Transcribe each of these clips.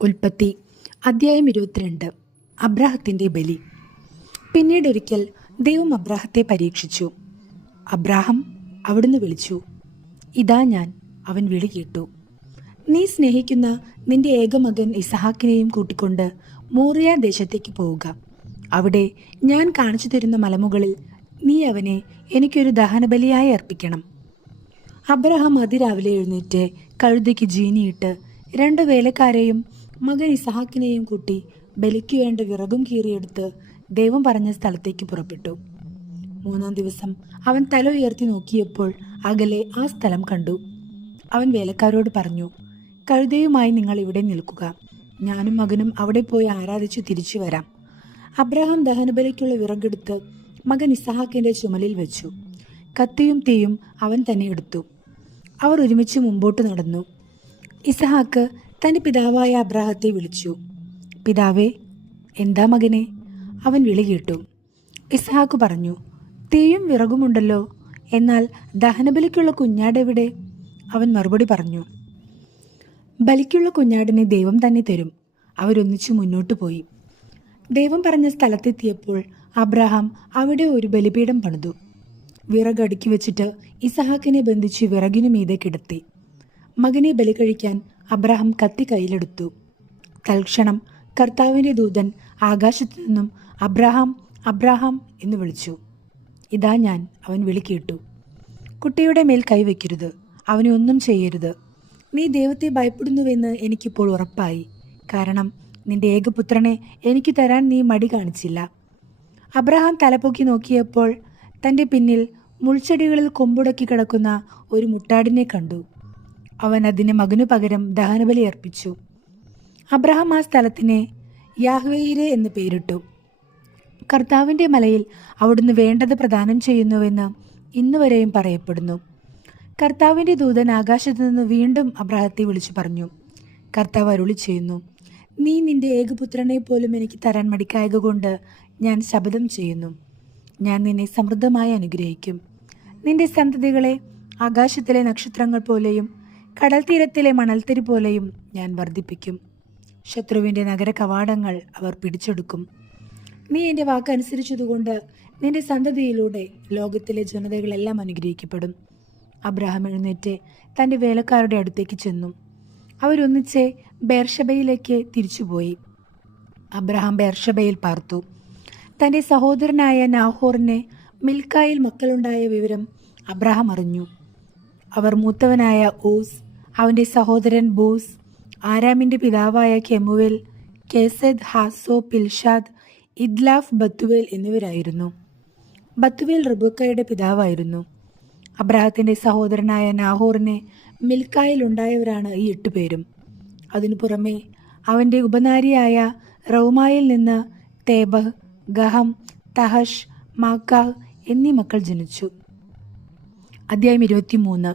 ഉൽപ്പത്തി അധ്യായം 22. അബ്രാഹത്തിൻ്റെ ബലി. പിന്നീടൊരിക്കൽ ദൈവം അബ്രാഹത്തെ പരീക്ഷിച്ചു. അബ്രാഹം അവിടുന്ന് വിളിച്ചു, ഇതാ ഞാൻ. അവൻ വിളി കേട്ടു. നീ സ്നേഹിക്കുന്ന നിന്റെ ഏകമകൻ ഇസഹാക്കിനെയും കൂട്ടിക്കൊണ്ട് മോറിയ ദേശത്തേക്ക് പോവുക. അവിടെ ഞാൻ കാണിച്ചു തരുന്ന മലമുകളിൽ നീ അവനെ എനിക്കൊരു ദഹനബലിയായി അർപ്പിക്കണം. അബ്രഹാം അതിരാവിലെ എഴുന്നേറ്റ് കഴുതയ്ക്ക് ജീനിയിട്ട് 2 വേലക്കാരെയും മകൻ ഇസഹാക്കിനെയും കൂട്ടി ബലിക്ക് വേണ്ട വിറകും കീറിയെടുത്ത് ദൈവം പറഞ്ഞ സ്ഥലത്തേക്ക് പുറപ്പെട്ടു. 3-ാം ദിവസം അവൻ തല ഉയർത്തി നോക്കിയപ്പോൾ അകലെ ആ സ്ഥലം കണ്ടു. അവൻ വേലക്കാരോട് പറഞ്ഞു, കഴുതയുമായി നിങ്ങൾ ഇവിടെ നിൽക്കുക, ഞാനും മകനും അവിടെ പോയി ആരാധിച്ചു തിരിച്ചു വരാം. അബ്രഹാം ദഹനബലിക്കുള്ള വിറകെടുത്ത് മകൻ ഇസഹാക്കിന്റെ ചുമലിൽ വെച്ചു. കത്തിയും തീയും അവൻ തന്നെ എടുത്തു. അവർ ഒരുമിച്ച് മുമ്പോട്ട് നടന്നു. ഇസഹാക്ക് തൻ്റെ പിതാവായ അബ്രാഹത്തെ വിളിച്ചു. പിതാവേ. എന്താ മകനെ? അവൻ വിളി കേട്ടു. ഇസഹാക്ക് പറഞ്ഞു, തീയും വിറകുമുണ്ടല്ലോ, എന്നാൽ ദഹനബലിക്കുള്ള കുഞ്ഞാടെവിടെ? അവൻ മറുപടി പറഞ്ഞു, ബലിക്കുള്ള കുഞ്ഞാടിനെ ദൈവം തന്നെ തരും. അവരൊന്നിച്ചു മുന്നോട്ട് പോയി. ദൈവം പറഞ്ഞ സ്ഥലത്തെത്തിയപ്പോൾ അബ്രഹാം അവിടെ ഒരു ബലിപീഠം പണിതു. വിറക് അടുക്കി വെച്ചിട്ട് ഇസഹാക്കിനെ ബന്ധിച്ച് വിറകിനു മീതെ കിടത്തി. മകനെ ബലി കഴിക്കാൻ അബ്രഹാം കത്തി കയ്യിലെടുത്തു. തൽക്ഷണം കർത്താവിൻ്റെ ദൂതൻ ആകാശത്തു നിന്നും അബ്രഹാം, അബ്രഹാം എന്ന് വിളിച്ചു. ഇതാ ഞാൻ. അവൻ വിളി കേട്ടു. കുട്ടിയുടെ മേൽ കൈവയ്ക്കരുത്, അവനെ ഒന്നും ചെയ്യരുത്. നീ ദൈവത്തെ ഭയപ്പെടുന്നുവെന്ന് എനിക്കിപ്പോൾ ഉറപ്പായി. കാരണം നിന്റെ ഏകപുത്രനെ എനിക്ക് തരാൻ നീ മടി കാണിച്ചില്ല. അബ്രഹാം തലപൊക്കി നോക്കിയപ്പോൾ തൻ്റെ പിന്നിൽ മുൾച്ചെടികളിൽ കൊമ്പുടക്കി കിടക്കുന്ന ഒരു മുട്ടാടിനെ കണ്ടു. അവൻ അതിന് മകനു പകരം ദഹനബലി അർപ്പിച്ചു. അബ്രഹാം ആ സ്ഥലത്തിന് യാഹ്വേയിരെ എന്ന് പേരിട്ടു. കർത്താവിൻ്റെ മലയിൽ അവിടുന്ന് വേണ്ടത് പ്രദാനം ചെയ്യുന്നുവെന്ന് ഇന്നുവരെയും പറയപ്പെടുന്നു. കർത്താവിൻ്റെ ദൂതൻ ആകാശത്തു നിന്ന് വീണ്ടും അബ്രാഹത്തെ വിളിച്ചു പറഞ്ഞു, കർത്താവ് അരുളി ചെയ്യുന്നു, നീ നിന്റെ ഏകപുത്രനെ പോലും എനിക്ക് തരാൻ മടിക്കായക കൊണ്ട് ഞാൻ ശപഥം ചെയ്യുന്നു, ഞാൻ നിന്നെ സമൃദ്ധമായി അനുഗ്രഹിക്കും. നിന്റെ സന്തതികളെ ആകാശത്തിലെ നക്ഷത്രങ്ങൾ പോലെയും കടൽ തീരത്തിലെ മണൽത്തരി പോലെയും ഞാൻ വർദ്ധിപ്പിക്കും. ശത്രുവിൻ്റെ നഗര കവാടങ്ങൾ അവർ പിടിച്ചെടുക്കും. നീ എൻ്റെ വാക്കനുസരിച്ചതുകൊണ്ട് നിന്റെ സന്തതിയിലൂടെ ലോകത്തിലെ ജനതകളെല്ലാം അനുഗ്രഹിക്കപ്പെടും. അബ്രഹാം എഴുന്നേറ്റ് തൻ്റെ വേലക്കാരുടെ അടുത്തേക്ക് ചെന്നു. അവരൊന്നിച്ച് ബേർഷബയിലേക്ക് തിരിച്ചുപോയി. അബ്രഹാം ബേർഷബയിൽ പാർത്തു. തൻ്റെ സഹോദരനായ നാഹോറിന് മിൽക്കായിൽ മക്കളുണ്ടായ വിവരം അബ്രഹാം അറിഞ്ഞു. അവർ മൂത്തവനായ ഊസ്, അവൻ്റെ സഹോദരൻ ബൂസ്, ആരാമിൻ്റെ പിതാവായ കെമുവേൽ, കേസെദ്, ഹാസോ, പിൽഷാദ്, ഇദ്ലാഫ്, ബത്തുവേൽ എന്നിവരായിരുന്നു. ബത്തുവേൽ റിബക്കായുടെ പിതാവായിരുന്നു. അബ്രാഹത്തിൻ്റെ സഹോദരനായ നാഹോറിന് മിൽക്കായിൽ ഉണ്ടായവരാണ് ഈ 8 പേരും. അതിനു പുറമെ അവൻ്റെ ഉപനാരിയായ റൗമായിൽ നിന്ന് തേബഹ്, ഗഹം, തഹഷ്, മാക്കാഹ് എന്നീ മക്കൾ ജനിച്ചു. അധ്യായം 23.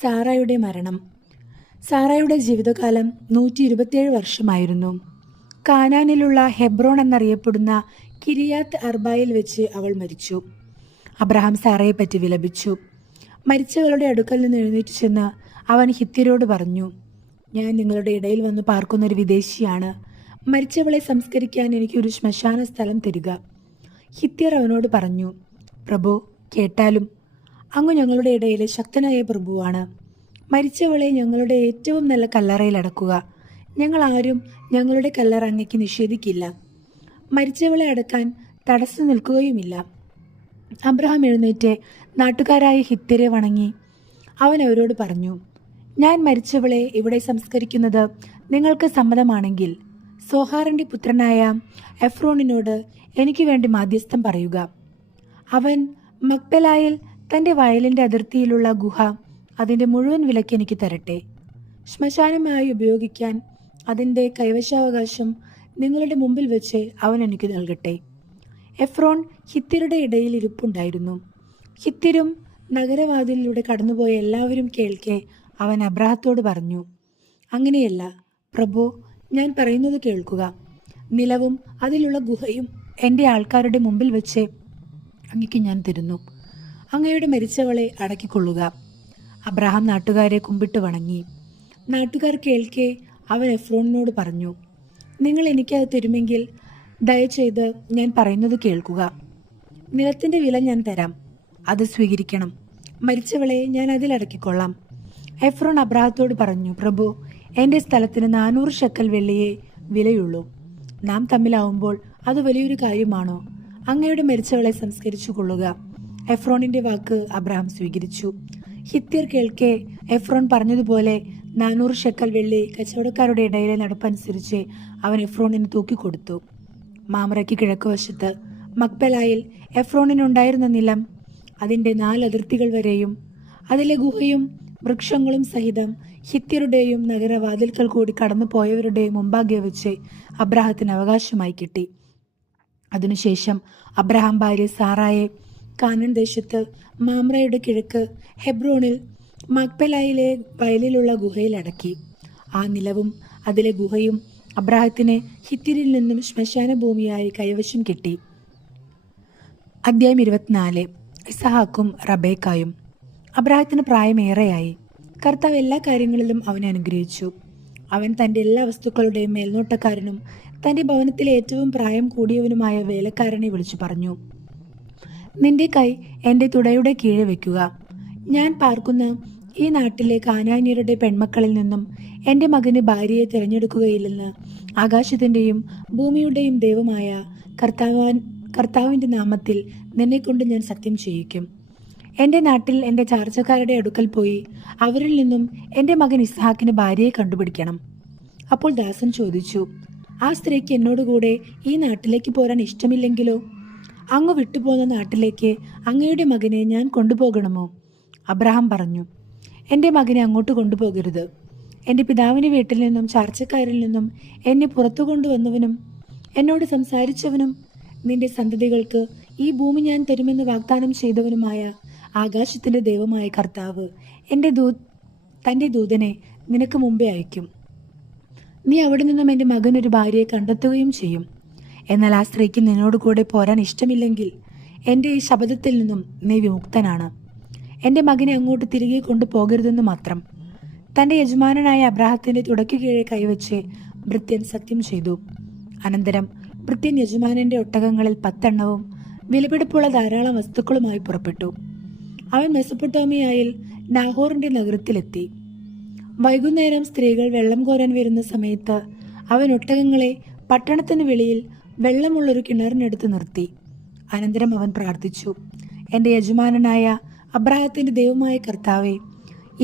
സാറായുടെ മരണം. സാറായുടെ ജീവിതകാലം 127 വർഷമായിരുന്നു. കാനാനിലുള്ള ഹെബ്രോൺ എന്നറിയപ്പെടുന്ന കിരിയാത്ത് അർബായിൽ വെച്ച് അവൾ മരിച്ചു. അബ്രഹാം സാറയെ പറ്റി വിലപിച്ചു. മരിച്ചവളുടെ അടുക്കൽ നിന്ന് എഴുന്നേറ്റ് ചെന്ന് അവൻ ഹിത്യരോട് പറഞ്ഞു, ഞാൻ നിങ്ങളുടെ ഇടയിൽ വന്ന് പാർക്കുന്നൊരു വിദേശിയാണ്. മരിച്ചവളെ സംസ്കരിക്കാൻ എനിക്കൊരു ശ്മശാന സ്ഥലം തരിക. ഹിത്യർ അവനോട് പറഞ്ഞു, പ്രഭു, കേട്ടാലും. അങ്ങ് ഞങ്ങളുടെ ഇടയിലെ ശക്തനായ പ്രഭുവാണ്. മരിച്ചവളെ ഞങ്ങളുടെ ഏറ്റവും നല്ല കല്ലറയിൽ അടക്കുക. ഞങ്ങൾ ആരും ഞങ്ങളുടെ കല്ലറ അങ്ങയ്ക്ക് നിഷേധിക്കില്ല. മരിച്ചവളെ അടക്കാൻ തടസ്സം നിൽക്കുകയുമില്ല. അബ്രഹാം എഴുന്നേറ്റ് നാട്ടുകാരായ ഹിത്യരെ വണങ്ങി. അവൻ അവരോട് പറഞ്ഞു, ഞാൻ മരിച്ചവളെ ഇവിടെ സംസ്കരിക്കുന്നത് നിങ്ങൾക്ക് സമ്മതമാണെങ്കിൽ സോഹാറിൻ്റെ പുത്രനായ എഫ്രോണിനോട് എനിക്ക് വേണ്ടി മാധ്യസ്ഥം പറയുക. അവൻ മക്പെലായിൽ തൻ്റെ വയലിൻ്റെ അതിർത്തിയിലുള്ള ഗുഹ അതിൻ്റെ മുഴുവൻ വിലയ്ക്ക് എനിക്ക് തരട്ടെ. ശ്മശാനമായി ഉപയോഗിക്കാൻ അതിൻ്റെ കൈവശാവകാശം നിങ്ങളുടെ മുമ്പിൽ വെച്ച് അവൻ എനിക്ക് നൽകട്ടെ. എഫ്രോൺ ഹിത്യരുടെ ഇടയിൽ ഇരിപ്പുണ്ടായിരുന്നു. ഹിത്യരും നഗരവാതിലിലൂടെ കടന്നുപോയ എല്ലാവരും കേൾക്കെ അവൻ അബ്രാഹത്തോട് പറഞ്ഞു, അങ്ങനെയല്ല പ്രഭു, ഞാൻ പറയുന്നത് കേൾക്കുക. നിലവും അതിലുള്ള ഗുഹയും എൻ്റെ ആൾക്കാരുടെ മുമ്പിൽ വെച്ച് അങ്ങയ്ക്ക് ഞാൻ തരുന്നു. അങ്ങയുടെ മരിച്ചവളെ അടക്കിക്കൊള്ളുക. അബ്രഹാം നാട്ടുകാരെ കുമ്പിട്ട് വണങ്ങി. നാട്ടുകാർ കേൾക്കെ അവൻ എഫ്രോണിനോട് പറഞ്ഞു, നിങ്ങൾ എനിക്കത് തരുമെങ്കിൽ ദയചെയ്ത് ഞാൻ പറയുന്നത് കേൾക്കുക. നിലത്തിൻ്റെ വില ഞാൻ തരാം, അത് സ്വീകരിക്കണം. മരിച്ചവളെ ഞാൻ അതിലടക്കിക്കൊള്ളാം. എഫ്രോൺ അബ്രാഹത്തോട് പറഞ്ഞു, പ്രഭു, എൻ്റെ സ്ഥലത്തിന് 400 ഷെക്കൽ വെള്ളിയേ വിലയുള്ളൂ. നാം തമ്മിലാവുമ്പോൾ അത് വലിയൊരു കാര്യമാണോ? അങ്ങയുടെ മരിച്ചവളെ സംസ്കരിച്ചു കൊള്ളുക. എഫ്രോണിന്റെ വാക്ക് അബ്രഹാം സ്വീകരിച്ചു. ഹിത്യർ കേൾക്കെ എഫ്രോൺ പറഞ്ഞതുപോലെ 400 ഷെക്കൽ വെള്ളി കച്ചവടക്കാരുടെ ഇടയിലെ നടപ്പനുസരിച്ച് അവൻ എഫ്രോണിന് തൂക്കിക്കൊടുത്തു. മാമറയ്ക്ക് കിഴക്കുവശത്ത് മക്പെലായിൽ എഫ്രോണിനുണ്ടായിരുന്ന നിലം അതിൻ്റെ 4 അതിർത്തികൾ വരെയും അതിലെ ഗുഹയും വൃക്ഷങ്ങളും സഹിതം ഹിത്യരുടെയും നഗരവാതിൽക്കൽ കൂടി കടന്നു പോയവരുടെയും മുമ്പാകെ വെച്ച് അബ്രാഹത്തിന് അവകാശമായി കിട്ടി. അതിനുശേഷം അബ്രഹാം ഭാര്യ സാറായെ കാനാൻ ദേശത്ത് മാമ്രയുടെ കിഴക്ക് ഹെബ്രോണിൽ മക്പെലായിലെ വയലിലുള്ള ഗുഹയിൽ അടക്കി. ആ നിലവും അതിലെ ഗുഹയും അബ്രാഹത്തിന് ഹിത്യരിൽ നിന്നും ശ്മശാന ഭൂമിയായി കൈവശം കിട്ടി. അധ്യായം 24. ഇസഹാക്കും റബേക്കായും. അബ്രാഹത്തിന് പ്രായമേറെയായി. കർത്താവ് എല്ലാ കാര്യങ്ങളിലും അവനെ അനുഗ്രഹിച്ചു. അവൻ തൻ്റെ എല്ലാ വസ്തുക്കളുടെയും മേൽനോട്ടക്കാരനും തൻ്റെ ഭവനത്തിലെ ഏറ്റവും പ്രായം കൂടിയവനുമായ വേലക്കാരനെ വിളിച്ചു പറഞ്ഞു, നിന്റെ കൈ എൻ്റെ തുടയുടെ കീഴെ വയ്ക്കുക. ഞാൻ പാർക്കുന്ന ഈ നാട്ടിലെ കാനാന്യരുടെ പെൺമക്കളിൽ നിന്നും എൻ്റെ മകന് ഭാര്യയെ തിരഞ്ഞെടുക്കുകയില്ലെന്ന് ആകാശത്തിൻ്റെയും ഭൂമിയുടെയും ദൈവമായ കർത്താവിൻ്റെ നാമത്തിൽ നിന്നെക്കൊണ്ട് ഞാൻ സത്യം ചെയ്യിക്കും. എൻ്റെ നാട്ടിൽ എൻ്റെ ചാർച്ചക്കാരുടെ അടുക്കൽ പോയി അവരിൽ നിന്നും എൻ്റെ മകൻ ഇസ്ഹാക്കിന് ഭാര്യയെ കണ്ടുപിടിക്കണം. അപ്പോൾ ദാസൻ ചോദിച്ചു, ആ സ്ത്രീക്ക് എന്നോടുകൂടെ ഈ നാട്ടിലേക്ക് പോരാൻ ഇഷ്ടമില്ലെങ്കിലോ? അങ്ങ് വിട്ടുപോകുന്ന നാട്ടിലേക്ക് അങ്ങയുടെ മകനെ ഞാൻ കൊണ്ടുപോകണമോ? അബ്രഹാം പറഞ്ഞു, എൻ്റെ മകനെ അങ്ങോട്ട് കൊണ്ടുപോകരുത്. എൻ്റെ പിതാവിൻ്റെ വീട്ടിൽ നിന്നും ചാർച്ചക്കാരിൽ നിന്നും എന്നെ പുറത്തു കൊണ്ടുവന്നവനും എന്നോട് സംസാരിച്ചവനും നിന്റെ സന്തതികൾക്ക് ഈ ഭൂമി ഞാൻ തരുമെന്ന് വാഗ്ദാനം ചെയ്തവനുമായ ആകാശത്തിൻ്റെ ദൈവമായ കർത്താവ് തൻ്റെ ദൂതനെ നിനക്ക് മുമ്പേ അയക്കും. നീ അവിടെ നിന്നും എൻ്റെ മകനൊരു ഭാര്യയെ കണ്ടെത്തുകയും ചെയ്യും. എന്നാൽ ആ സ്ത്രീക്ക് നിന്നോട് കൂടെ പോരാൻ ഇഷ്ടമില്ലെങ്കിൽ എൻ്റെ ഈ ശപഥത്തിൽ നിന്നും നീ വിമുക്തനാണ്. എൻ്റെ മകനെ അങ്ങോട്ട് തിരികെ കൊണ്ടുപോകരുതെന്ന് മാത്രം. തൻ്റെ യജമാനനായ അബ്രാഹത്തിൻ്റെ തുടയ്ക്കു കീഴെ കൈവച്ച് ഭൃത്യൻ സത്യം ചെയ്തു. അനന്തരം ഭൃത്യൻ യജമാനന്റെ ഒട്ടകങ്ങളിൽ 10 എണ്ണവും വിലപിടിപ്പുള്ള ധാരാളം വസ്തുക്കളുമായി പുറപ്പെട്ടു. അവൻ മെസൊപ്പൊട്ടാമിയയിൽ നാഹോറിന്റെ നഗരത്തിലെത്തി. വൈകുന്നേരം സ്ത്രീകൾ വെള്ളം കോരാൻ വരുന്ന സമയത്ത് അവൻ ഒട്ടകങ്ങളെ പട്ടണത്തിന് വെളിയിൽ വെള്ളമുള്ളൊരു കിണറിനടുത്ത് നിർത്തി. അനന്തരം അവൻ പ്രാർത്ഥിച്ചു, എൻ്റെ യജമാനനായ അബ്രാഹത്തിന്റെ ദൈവമായ കർത്താവേ,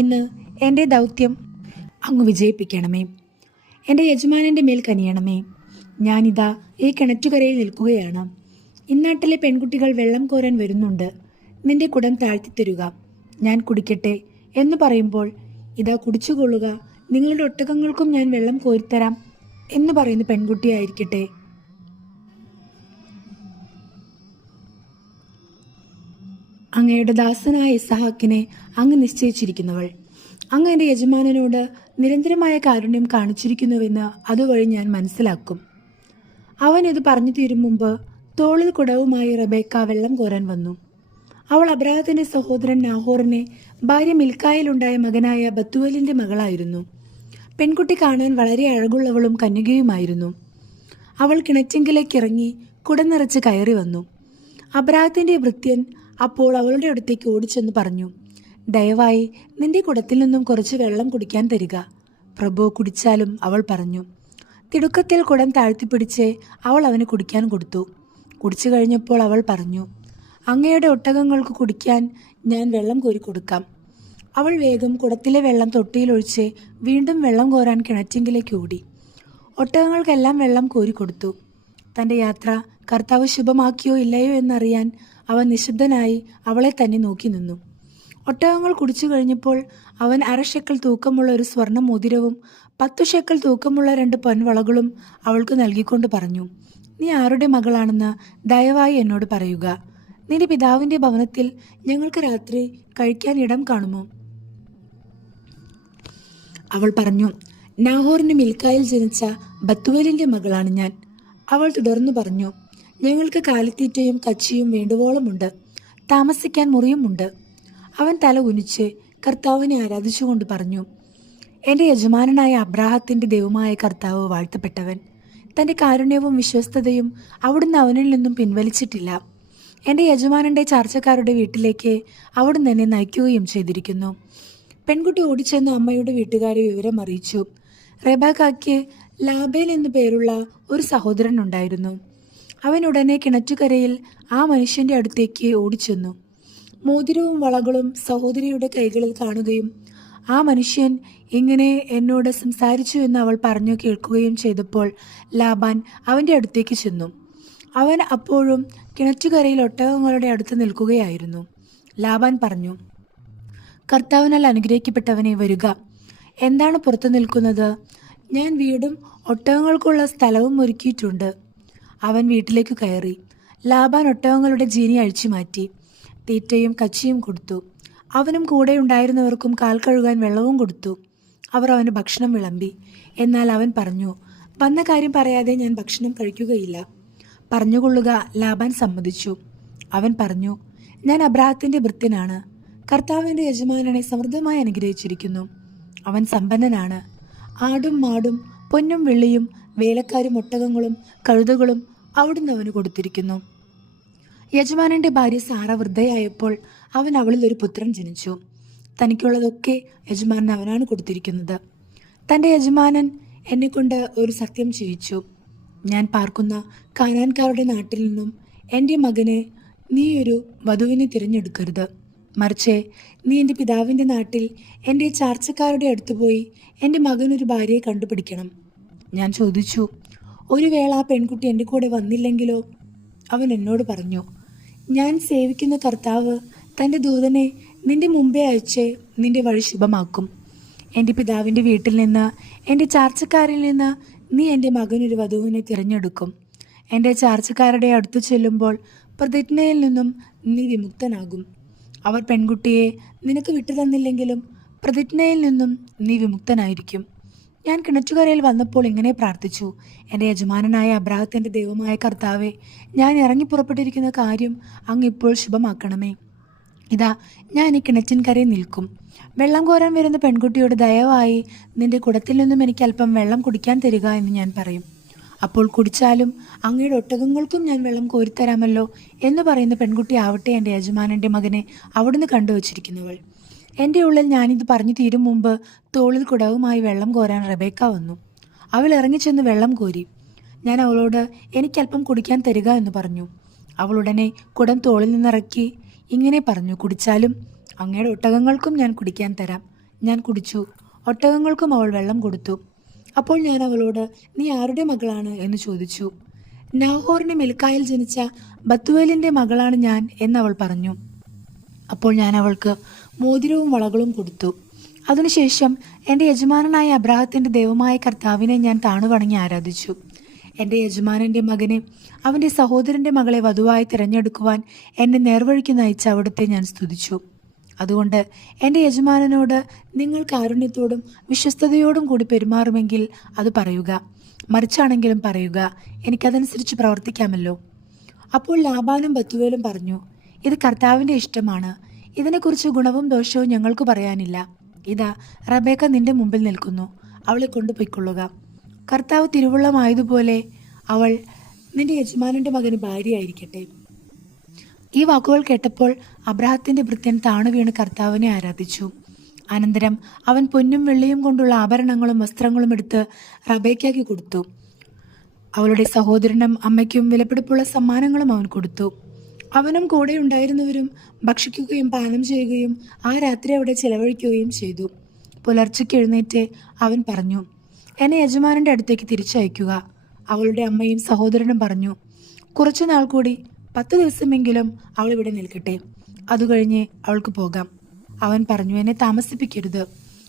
ഇന്ന് എൻ്റെ ദൗത്യം അങ്ങ് വിജയിപ്പിക്കണമേ. എൻ്റെ യജമാനന്റെ മേൽ കനിയണമേ. ഞാനിതാ ഈ കിണറ്റുകരയിൽ നിൽക്കുകയാണ്. ഇന്നാട്ടിലെ പെൺകുട്ടികൾ വെള്ളം കോരാൻ വരുന്നുണ്ട്. നിന്റെ കുടം താഴ്ത്തിത്തരുക, ഞാൻ കുടിക്കട്ടെ എന്ന് പറയുമ്പോൾ, ഇതാ കുടിച്ചുകൊള്ളുക, നിങ്ങളുടെ ഒട്ടകങ്ങൾക്കും ഞാൻ വെള്ളം കോരിത്തരാം എന്ന് പറയുന്ന പെൺകുട്ടിയായിരിക്കട്ടെ. അങ്ങയുടെ ദാസനായ ഇസഹാക്കിനെ അങ്ങ് നിശ്ചയിച്ചിരിക്കുന്നവൾ. അങ്ങ് എൻ്റെ യജമാനനോട് നിരന്തരമായ കാരുണ്യം കാണിച്ചിരിക്കുന്നുവെന്ന് അതുവഴി ഞാൻ മനസ്സിലാക്കും. അവൻ ഇത് പറഞ്ഞു തീരും മുമ്പ് തോളിൽ കുടവുമായി റബേക്ക വെള്ളം കോരാൻ വന്നു. അവൾ അബ്രാഹത്തിന്റെ സഹോദരൻ നാഹോറിനെ ഭാര്യ മിൽക്കായിലുണ്ടായ മകനായ ബത്തുവേലിന്റെ മകളായിരുന്നു. പെൺകുട്ടി കാണാൻ വളരെ അഴകുള്ളവളും കന്യകയുമായിരുന്നു. അവൾ കിണറ്റിങ്കിലേക്ക് ഇറങ്ങി കുടം നിറച്ച് കയറി വന്നു. അബ്രാഹത്തിന്റെ ഭൃത്യൻ അപ്പോൾ അവളുടെ അടുത്തേക്ക് ഓടിച്ചെന്ന് പറഞ്ഞു, ദയവായി നിന്റെ കുടത്തിൽ നിന്നും കുറച്ച് വെള്ളം കുടിക്കാൻ തരിക. പ്രഭു കുടിച്ചാലും അവൾ പറഞ്ഞു. തിടുക്കത്തിൽ കുടം താഴ്ത്തിപ്പിടിച്ച് അവൾ അവന് കുടിക്കാൻ കൊടുത്തു. കുടിച്ചു കഴിഞ്ഞപ്പോൾ അവൾ പറഞ്ഞു, അങ്ങയുടെ ഒട്ടകങ്ങൾക്ക് കുടിക്കാൻ ഞാൻ വെള്ളം കോരി കൊടുക്കാം. അവൾ വേഗം കുടത്തിലെ വെള്ളം തൊട്ടിയിലൊഴിച്ച് വീണ്ടും വെള്ളം കോരാൻ കിണറ്റിങ്കിലേക്ക് ഓടി. ഒട്ടകങ്ങൾക്കെല്ലാം വെള്ളം കോരിക്കൊടുത്തു. തൻ്റെ യാത്ര കർത്താവ് ശുഭമാക്കിയോ ഇല്ലയോ എന്നറിയാൻ അവൻ നിശബ്ദനായി അവളെ തന്നെ നോക്കി നിന്നു. ഒട്ടകങ്ങൾ കുടിച്ചു കഴിഞ്ഞപ്പോൾ അവൻ 1/2 ഷെക്കൽ തൂക്കമുള്ള ഒരു സ്വർണ്ണ മോതിരവും 10 ഷെക്കൽ തൂക്കമുള്ള 2 പൊൻവളകളും അവൾക്ക് നൽകിക്കൊണ്ട് പറഞ്ഞു, നീ ആരുടെ മകളാണെന്ന് ദയവായി എന്നോട് പറയുക. നിന്റെ പിതാവിൻ്റെ ഭവനത്തിൽ ഞങ്ങൾക്ക് രാത്രി കഴിക്കാൻ ഇടം കാണുമോ? അവൾ പറഞ്ഞു, നാഹോറിന് മിൽക്കായിൽ ജനിച്ച ബത്തുവേലിന്റെ മകളാണ് ഞാൻ. അവൾ തുടർന്നു പറഞ്ഞു, ഞങ്ങൾക്ക് കാലിത്തീറ്റയും കച്ചിയും വേണ്ടുവോളമുണ്ട്, താമസിക്കാൻ മുറിയുമുണ്ട്. അവൻ തല ഉനിച്ച് കർത്താവിനെ ആരാധിച്ചുകൊണ്ട് പറഞ്ഞു, എൻ്റെ യജമാനനായ അബ്രാഹത്തിൻ്റെ ദൈവമായ കർത്താവ് വാഴ്ത്തപ്പെട്ടവൻ. തൻ്റെ കാരുണ്യവും വിശ്വസ്തതയും അവിടുന്ന് അവനിൽ നിന്നും പിൻവലിച്ചിട്ടില്ല. എൻ്റെ യജമാനൻ്റെ ചാർച്ചക്കാരുടെ വീട്ടിലേക്ക് അവിടുന്ന് എന്നെ നയിക്കുകയും ചെയ്തിരിക്കുന്നു. പെൺകുട്ടി ഓടിച്ചെന്ന് അമ്മയുടെ വീട്ടുകാരെ വിവരം അറിയിച്ചു. റെബേക്കായ്ക്ക് ലാബേൽ എന്നു പേരുള്ള ഒരു സഹോദരൻ ഉണ്ടായിരുന്നു. അവൻ ഉടനെ കിണറ്റുകരയിൽ ആ മനുഷ്യൻ്റെ അടുത്തേക്ക് ഓടിച്ചെന്നു. മോതിരവും വളകളും സഹോദരിയുടെ കൈകളിൽ കാണുകയും ആ മനുഷ്യൻ ഇങ്ങനെ എന്നോട് സംസാരിച്ചു എന്ന് അവൾ പറഞ്ഞു കേൾക്കുകയും ചെയ്തപ്പോൾ ലാബാൻ അവൻ്റെ അടുത്തേക്ക് ചെന്നു. അവൻ അപ്പോഴും കിണറ്റുകരയിൽ ഒട്ടകങ്ങളുടെ അടുത്ത് നിൽക്കുകയായിരുന്നു. ലാബാൻ പറഞ്ഞു, കർത്താവിനാൽ അനുഗ്രഹിക്കപ്പെട്ടവനെ, വരിക. എന്താണ് പുറത്തു നിൽക്കുന്നത്? ഞാൻ വീടും ഒട്ടകങ്ങൾക്കുള്ള സ്ഥലവും ഒരുക്കിയിട്ടുണ്ട്. അവൻ വീട്ടിലേക്ക് കയറി. ലാബാൻ ഒട്ടകങ്ങളുടെ ജീനി അഴിച്ചു മാറ്റി. തീറ്റയും കച്ചിയും കൊടുത്തു. അവനും കൂടെ ഉണ്ടായിരുന്നവർക്കും കാൽ കഴുകാൻ വെള്ളവും കൊടുത്തു. അവർ അവന് ഭക്ഷണം വിളമ്പി. എന്നാൽ അവൻ പറഞ്ഞു, വന്ന കാര്യം പറയാതെ ഞാൻ ഭക്ഷണം കഴിക്കുകയില്ല. പറഞ്ഞുകൊള്ളുക. ലാബാൻ സമ്മതിച്ചു. അവൻ പറഞ്ഞു, ഞാൻ അബ്രാഹത്തിൻ്റെ ഭൃത്യനാണ്. കർത്താവിൻ്റെ യജമാനനെ സമൃദ്ധമായി അനുഗ്രഹിച്ചിരിക്കുന്നു. അവൻ സമ്പന്നനാണ്. ആടും മാടും പൊന്നും വെള്ളിയും വേലക്കാരും ഒട്ടകങ്ങളും കഴുതകളും അവിടുന്ന് അവന് കൊടുത്തിരിക്കുന്നു. യജമാനന്റെ ഭാര്യ സാറ വൃദ്ധയായപ്പോൾ അവൻ അവളിൽ ഒരു പുത്രൻ ജനിച്ചു. തനിക്കുള്ളതൊക്കെ യജമാനൻ അവനാണ് കൊടുത്തിരിക്കുന്നത്. തൻ്റെ യജമാനൻ എന്നെക്കൊണ്ട് ഒരു സത്യം ചെയ്യിച്ചു. ഞാൻ പാർക്കുന്ന കാനാൻകാരുടെ നാട്ടിൽ നിന്നും എൻ്റെ മകന് നീ ഒരു വധുവിനെ തിരഞ്ഞെടുക്കരുത്. മറിച്ച് നീ എൻ്റെ പിതാവിൻ്റെ നാട്ടിൽ എൻ്റെ ചാർച്ചക്കാരുടെ അടുത്ത് പോയി എൻ്റെ മകനൊരു ഭാര്യയെ കണ്ടുപിടിക്കണം. ഞാൻ ചോദിച്ചു, ഒരു വേള ആ പെൺകുട്ടി എൻ്റെ കൂടെ വന്നില്ലെങ്കിലോ? അവൻ എന്നോട് പറഞ്ഞു, ഞാൻ സേവിക്കുന്ന കർത്താവ് തൻ്റെ ദൂതനെ നിന്റെ മുമ്പേ അയച്ച് നിന്റെ വഴി ശുഭമാക്കും. എൻ്റെ പിതാവിൻ്റെ വീട്ടിൽ നിന്ന്, എൻ്റെ ചാർച്ചക്കാരിൽ നിന്ന് നീ എൻ്റെ മകനൊരു വധുവിനെ തിരഞ്ഞെടുക്കും. എൻ്റെ ചാർച്ചക്കാരുടെ അടുത്ത് ചെല്ലുമ്പോൾ പ്രതിജ്ഞയിൽ നിന്നും നീ വിമുക്തനാകും. അവർ പെൺകുട്ടിയെ നിനക്ക് വിട്ടു തന്നില്ലെങ്കിലും പ്രതിജ്ഞയിൽ നിന്നും നീ വിമുക്തനായിരിക്കും. ഞാൻ കിണറ്റുകരയിൽ വന്നപ്പോൾ ഇങ്ങനെ പ്രാർത്ഥിച്ചു, എൻ്റെ യജമാനനായ അബ്രാഹത്തിൻ്റെ ദൈവമായ കർത്താവെ, ഞാൻ ഇറങ്ങി പുറപ്പെട്ടിരിക്കുന്ന കാര്യം അങ്ങ് ഇപ്പോൾ ശുഭമാക്കണമേ. ഇതാ, ഞാൻ ഈ കിണറ്റിൻകരയിൽ നിൽക്കും. വെള്ളം കോരാൻ വരുന്ന പെൺകുട്ടിയോട് ദയവായി നിന്റെ കുടത്തിൽ നിന്നും എനിക്ക് അല്പം വെള്ളം കുടിക്കാൻ തരിക എന്ന് ഞാൻ പറയും. അപ്പോൾ കുടിച്ചാലും അങ്ങയുടെ ഒട്ടകങ്ങൾക്കും ഞാൻ വെള്ളം കോരിത്തരാമല്ലോ എന്ന് പറയുന്ന പെൺകുട്ടി ആവട്ടെ എൻ്റെ യജമാനൻ്റെ മകനെ അവിടുന്ന് കണ്ടുവച്ചിരിക്കുന്നവൾ. എൻ്റെ ഉള്ളിൽ ഞാനിത് പറഞ്ഞു തീരും മുമ്പ് തോളിൽ കുടവുമായി വെള്ളം കോരാൻ റെബേക്ക വന്നു. അവൾ ഇറങ്ങിച്ചെന്ന് വെള്ളം കോരി. ഞാൻ അവളോട് എനിക്കല്പം കുടിക്കാൻ തരിക എന്ന് പറഞ്ഞു. അവൾ ഉടനെ കുടം തോളിൽ നിന്നിറക്കി ഇങ്ങനെ പറഞ്ഞു, കുടിച്ചാലും അങ്ങയുടെ ഒട്ടകങ്ങൾക്കും ഞാൻ കുടിക്കാൻ തരാം. ഞാൻ കുടിച്ചു. ഒട്ടകങ്ങൾക്കും അവൾ വെള്ളം കൊടുത്തു. അപ്പോൾ ഞാൻ അവളോട്, നീ ആരുടെ മകളാണ് എന്ന് ചോദിച്ചു. നാഹോറിന് മിൽക്കായിൽ ജനിച്ച ബത്തുവേലിൻ്റെ മകളാണ് ഞാൻ എന്നവൾ പറഞ്ഞു. അപ്പോൾ ഞാൻ അവൾക്ക് മോതിരവും വളകളും കൊടുത്തു. അതിനുശേഷം എൻ്റെ യജമാനനായ അബ്രാഹത്തിൻ്റെ ദൈവമായ കർത്താവിനെ ഞാൻ താണുവണങ്ങി ആരാധിച്ചു. എൻ്റെ യജമാനൻ്റെ മകനെ, അവൻ്റെ സഹോദരൻ്റെ മകളെ വധുവായി തിരഞ്ഞെടുക്കുവാൻ എന്നെ നേർവഴിക്ക് നയിച്ച അവിടുത്തെ ഞാൻ സ്തുതിച്ചു. അതുകൊണ്ട് എൻ്റെ യജമാനനോട് നിങ്ങൾ കാരുണ്യത്തോടും വിശ്വസ്തയോടും കൂടി പെരുമാറുമെങ്കിൽ അത് പറയുക, മറിച്ചാണെങ്കിലും പറയുക, എനിക്കതനുസരിച്ച് പ്രവർത്തിക്കാമല്ലോ. അപ്പോൾ ലാബാനും ബത്തുവേലും പറഞ്ഞു, ഇത് കർത്താവിൻ്റെ ഇഷ്ടമാണ്. ഇതിനെക്കുറിച്ച് ഗുണവും ദോഷവും ഞങ്ങൾക്ക് പറയാനില്ല. ഇതാ, റബേക്ക നിന്റെ മുമ്പിൽ നിൽക്കുന്നു. അവളെ കൊണ്ടുപോയിക്കൊള്ളുക. കർത്താവ് തിരുവുള്ളമായതുപോലെ അവൾ നിന്റെ യജമാനൻ്റെ മകന് ഭാര്യയായിരിക്കട്ടെ. ഈ വാക്കുകൾ കേട്ടപ്പോൾ അബ്രാഹത്തിൻ്റെ ഭൃത്യൻ താണു വീണ് കർത്താവിനെ ആരാധിച്ചു. അനന്തരം അവൻ പൊന്നും വെള്ളിയും കൊണ്ടുള്ള ആഭരണങ്ങളും വസ്ത്രങ്ങളും എടുത്ത് റബേക്കയ്ക്ക് കൊടുത്തു. അവളുടെ സഹോദരനും അമ്മയ്ക്കും വിലപിടിപ്പുള്ള സമ്മാനങ്ങളും അവൻ കൊടുത്തു. അവനും കൂടെ ഉണ്ടായിരുന്നവരും ഭക്ഷിക്കുകയും പാനം ചെയ്യുകയും ആ രാത്രി അവിടെ ചെലവഴിക്കുകയും ചെയ്തു. പുലർച്ചയ്ക്ക് എഴുന്നേറ്റ് അവൻ പറഞ്ഞു, എന്നെ യജമാനൻ്റെ അടുത്തേക്ക് തിരിച്ചയക്കുക. അവളുടെ അമ്മയും സഹോദരനും പറഞ്ഞു, കുറച്ചു നാൾ കൂടി 10 ദിവസമെങ്കിലും അവൾ ഇവിടെ നിൽക്കട്ടെ. അതുകഴിഞ്ഞ് അവൾക്ക് പോകാം. അവൻ പറഞ്ഞു, എന്നെ താമസിപ്പിക്കരുത്.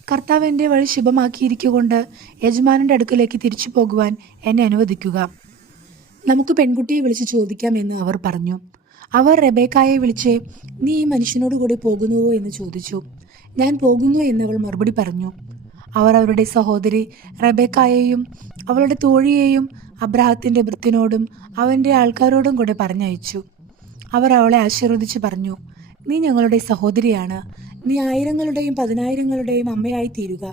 കർത്താവ് എൻ്റെ വഴി ശുഭമാക്കിയിരിക്കൊണ്ട് യജമാനൻ്റെ അടുക്കലേക്ക് തിരിച്ചു പോകുവാൻ എന്നെ അനുവദിക്കുക. നമുക്ക് പെൺകുട്ടിയെ വിളിച്ച് ചോദിക്കാം എന്ന് അവർ പറഞ്ഞു. അവർ റെബേക്കായെ വിളിച്ച്, നീ ഈ മനുഷ്യനോട് കൂടി പോകുന്നുവോ എന്ന് ചോദിച്ചു. ഞാൻ പോകുന്നു എന്നവൾ മറുപടി പറഞ്ഞു. അവർ അവരുടെ സഹോദരി റെബേക്കായെയും അവളുടെ തോഴിയെയും അബ്രാഹത്തിൻ്റെ ഭൃത്യനോടും അവൻ്റെ ആൾക്കാരോടും കൂടെ പറഞ്ഞയച്ചു. അവർ അവളെ ആശീർവദിച്ച് പറഞ്ഞു, നീ ഞങ്ങളുടെ സഹോദരിയാണ്. നീ ആയിരങ്ങളുടെയും 10,000-ങ്ങളുടെയും അമ്മയായി തീരുക.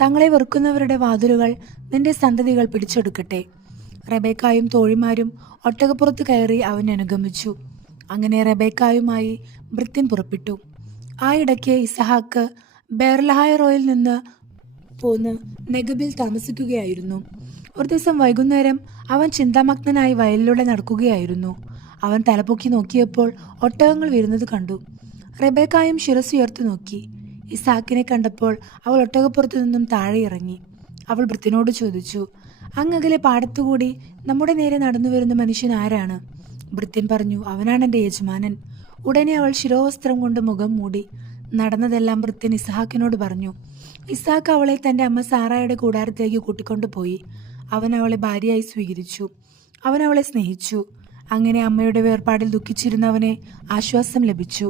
തങ്ങളെ വെറുക്കുന്നവരുടെ വാതിലുകൾ നിന്റെ സന്തതികൾ പിടിച്ചെടുക്കട്ടെ. റെബേക്കായും തോഴിമാരും ഒട്ടകപ്പുറത്ത് കയറി അവൻ അനുഗമിച്ചു. അങ്ങനെ റെബേക്കായുമായി ഭൃത്യൻ പുറപ്പെട്ടു. ആ ഇടയ്ക്ക് ഇസഹാക്ക് ബേർലഹായറോയിൽ നിന്ന് പോന്ന് നെഗബിൽ താമസിക്കുകയായിരുന്നു. ഒരു ദിവസം വൈകുന്നേരം അവൻ ചിന്താമഗ്നനായി വയലിലൂടെ നടക്കുകയായിരുന്നു. അവൻ തലപൊക്കി നോക്കിയപ്പോൾ ഒട്ടകങ്ങൾ വരുന്നത് കണ്ടു. റെബേക്കായും ശിരസ്സുയർത്തു നോക്കി. ഇസാക്കിനെ കണ്ടപ്പോൾ അവൾ ഒട്ടകപ്പുറത്തു നിന്നും താഴെ ഇറങ്ങി. അവൾ ഭൃത്യനോട് ചോദിച്ചു, അങ്ങകലെ പാടത്തുകൂടി നമ്മുടെ നേരെ നടന്നു വരുന്ന മനുഷ്യൻ ആരാണ്? ഭൃത്യൻ പറഞ്ഞു, അവനാണ് എൻ്റെ യജമാനൻ. ഉടനെ അവൾ ശിരോവസ്ത്രം കൊണ്ട് മുഖം മൂടി. നടന്നതെല്ലാം ഭൃത്യൻ ഇസഹാക്കിനോട് പറഞ്ഞു. ഇസഹാക്ക് അവളെ തൻ്റെ അമ്മ സാറായുടെ കൂടാരത്തിലേക്ക് കൂട്ടിക്കൊണ്ടു പോയി. അവൻ അവളെ ഭാര്യയായി സ്വീകരിച്ചു. അവൻ അവളെ സ്നേഹിച്ചു. അങ്ങനെ അമ്മയുടെ വേർപാടിൽ ദുഃഖിച്ചിരുന്നവനെ ആശ്വാസം ലഭിച്ചു.